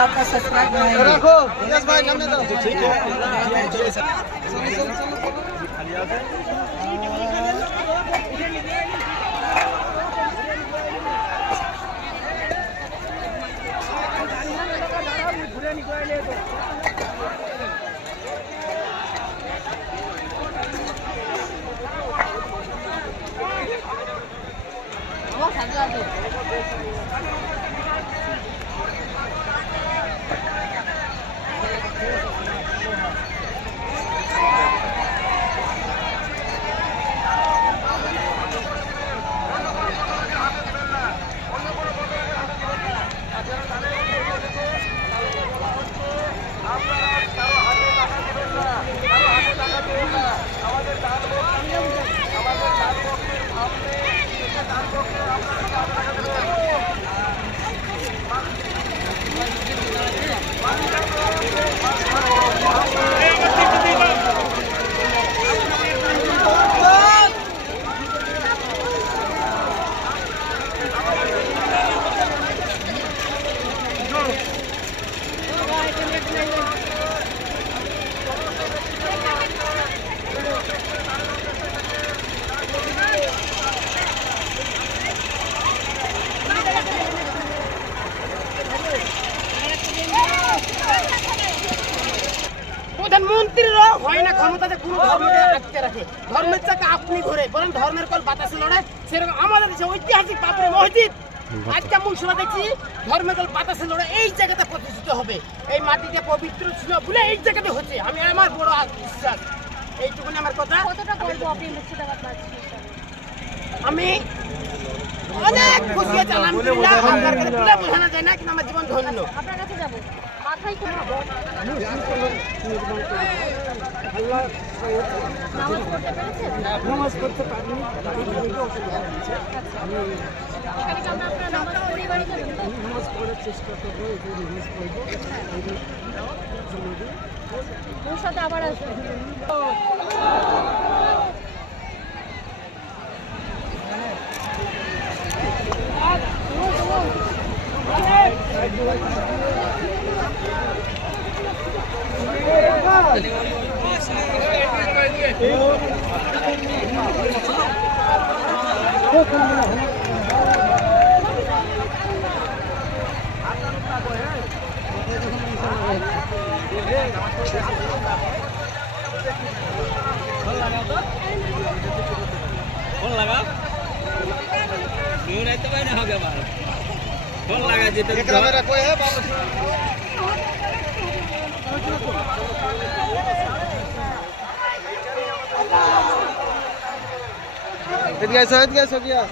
आपका सब्सक्राइब रखो यस भाई सामने तो ठीक है প্রধানমন্ত্রীরা হয় না ক্ষমতাতে কোনো ধর্মকে আটকে রাখে, ধর্মের চাকা আপনি ঘুরে বলেন ধর্মের কল বাতাসে লড়াই। সেরকম আমাদের দেশে ঐতিহাসিক বাবরি মসজিদ আজকে মূলসভা দেখছি ধর্মের কল বাতাসে লড়াই এই জায়গাতে প্রতিষ্ঠিত হবে। এই মাটিতে পবিত্র ছিল বলে এই জায়গাতে হচ্ছে, আমি আমার বড় বিশ্বাস। এইটুকুনি আমার কথা। আমি অনেক খুশি আছি আলহামদুলিল্লাহ। আপনার কাছে বলে বোঝানো যায় না, কিন্তু আমার জীবন ধন্য। আপনার কাছে যাবো মাথায় কোনো নামাজ পড়তে পারিনি। নামাজ পড়ার চেষ্টা করবো, নামাজ পড়বো, ওর সাথে আবার আসবে। ফোন লাগা নিউ রাইতে পাই না হবে আমার ফোন লাগা যেতে कैमरा कोई है बाबू इधर गया हो गया